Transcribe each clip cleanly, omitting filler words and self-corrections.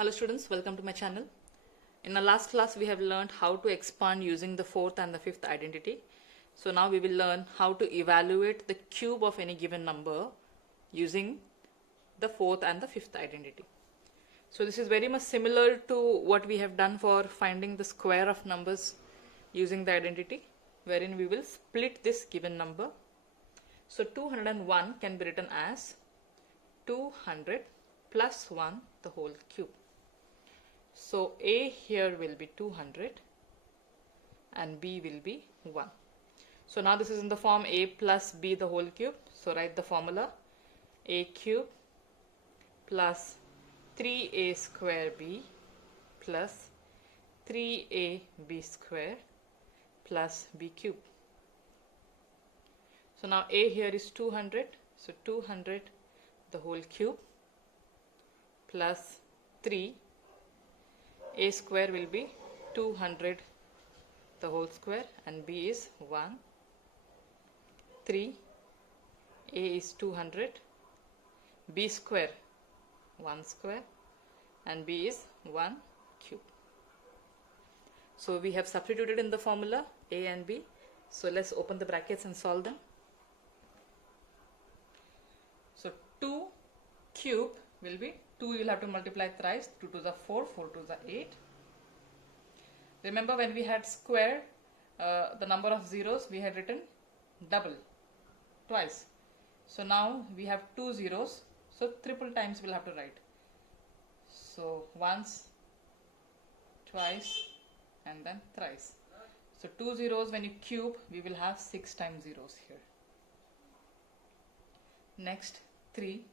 Hello students, welcome to my channel. In our last class we have learned how to expand using the fourth and the fifth identity. So now we will learn how to evaluate the cube of any given number using the fourth and the fifth identity. So this is very much similar to what we have done for finding the square of numbers using the identity, wherein we will split this given number. So 201 can be written as 200 plus 1 the whole cube. So A here will be 200 and B will be 1. So now this is in the form A plus B the whole cube. So write the formula: A cube plus 3A square B plus 3AB square plus B cube. So now A here is 200, so 200 the whole cube plus 3. A square will be 200 the whole square and B is 1. 3. A is 200, B square 1 square and B is 1 cube. So we have substituted in the formula A and B. So let's open the brackets and solve them. So 2 cube will be 2, you will have to multiply thrice. 2 to the 4, 4 to the 8. Remember when we had square the number of zeros, we had written double twice. So now we have 2 zeros, so triple times we'll have to write. So once, twice and then thrice. So 2 zeros when you cube, we will have 6 times zeros here. Next 3.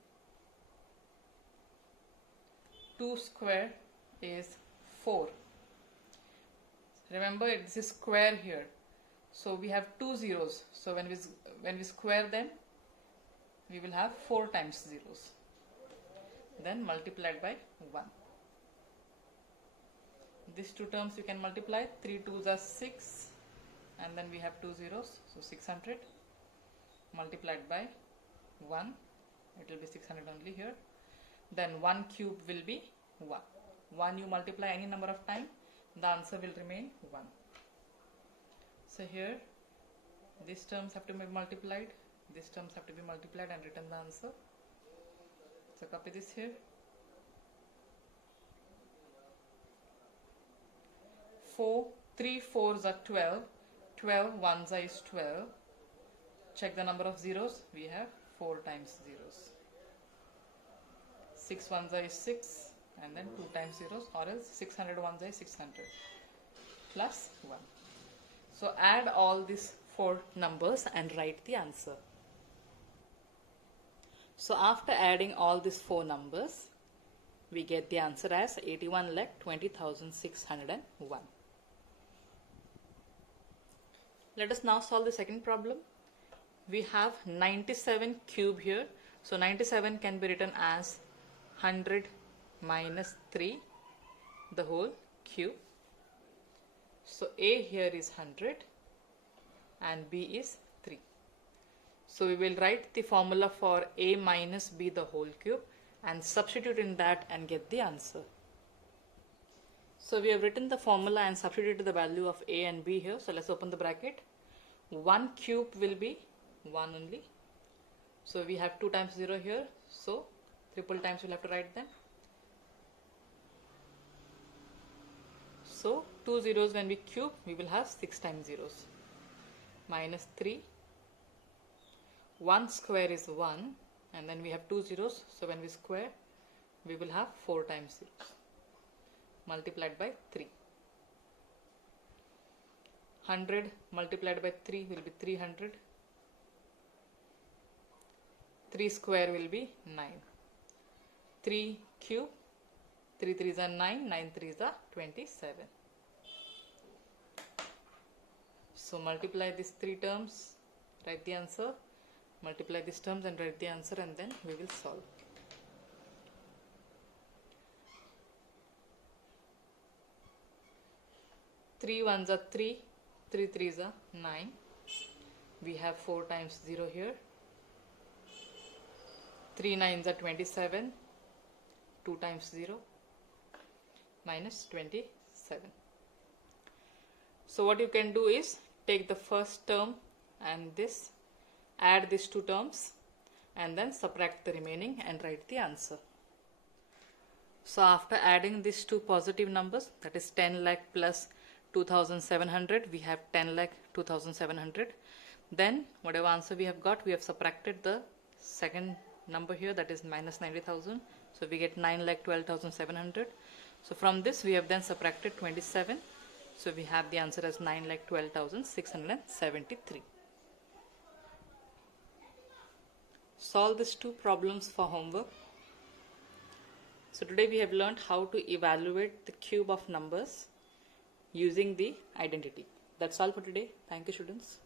2 square is 4. Remember this is square here. So we have 2 zeros. So when we square them, we will have 4 times zeros. Then multiplied by 1. These two terms you can multiply. 3 2s are 6 and then we have 2 zeros. So 600 multiplied by 1. It will be 600 only here. Then 1 cube will be 1. 1 you multiply any number of times, the answer will remain 1. So here these terms have to be multiplied, these terms have to be multiplied and written the answer. So copy this here. 3 4s are 12, 12 1s are is 12. Check the number of zeros, we have 4 times zeros. 6 1s are is 6 and then 2 times zeros, or else 600 1s are 600 plus 1. So add all these 4 numbers and write the answer. So after adding all these 4 numbers, we get the answer as 81,20,601. Let us now solve the second problem. We have 97 cube here. So 97 can be written as 100 minus 3 the whole cube. So A here is 100 and B is 3. So we will write the formula for A minus B the whole cube and substitute in that and get the answer. So we have written the formula and substituted the value of A and B here. So let's open the bracket. 1 cube will be 1 only. So we have 2 times 0 here. So triple times we'll have to write them. So 2 zeros when we cube, we will have 6 times zeros. Minus 3. 1 square is 1 and then we have 2 zeros. So when we square, we will have 4 times zeros. Multiplied by 3. 100 multiplied by 3 will be 300. 3 square will be 9. 3 cube, 3 3s are 9, 9 3s are 27. So multiply these 3 terms, write the answer, multiply these terms and write the answer, and then we will solve. Three ones are 3, 3 3s are 9. We have 4 times 0 here. 3 9s are 27. 2 times 0. minus 27. So what you can do is take the first term and this, add these two terms and then subtract the remaining and write the answer. So after adding these two positive numbers, that is 10 lakh plus 2700, we have 10 lakh 2700. Then whatever answer we have got, we have subtracted the second number here, that is minus 90,000. So we get 9 lakh 12,700. So from this we have then subtracted 27. So we have the answer as 9 lakh 12,673. Solve these two problems for homework. So today we have learned how to evaluate the cube of numbers using the identity. That's all for today. Thank you, students.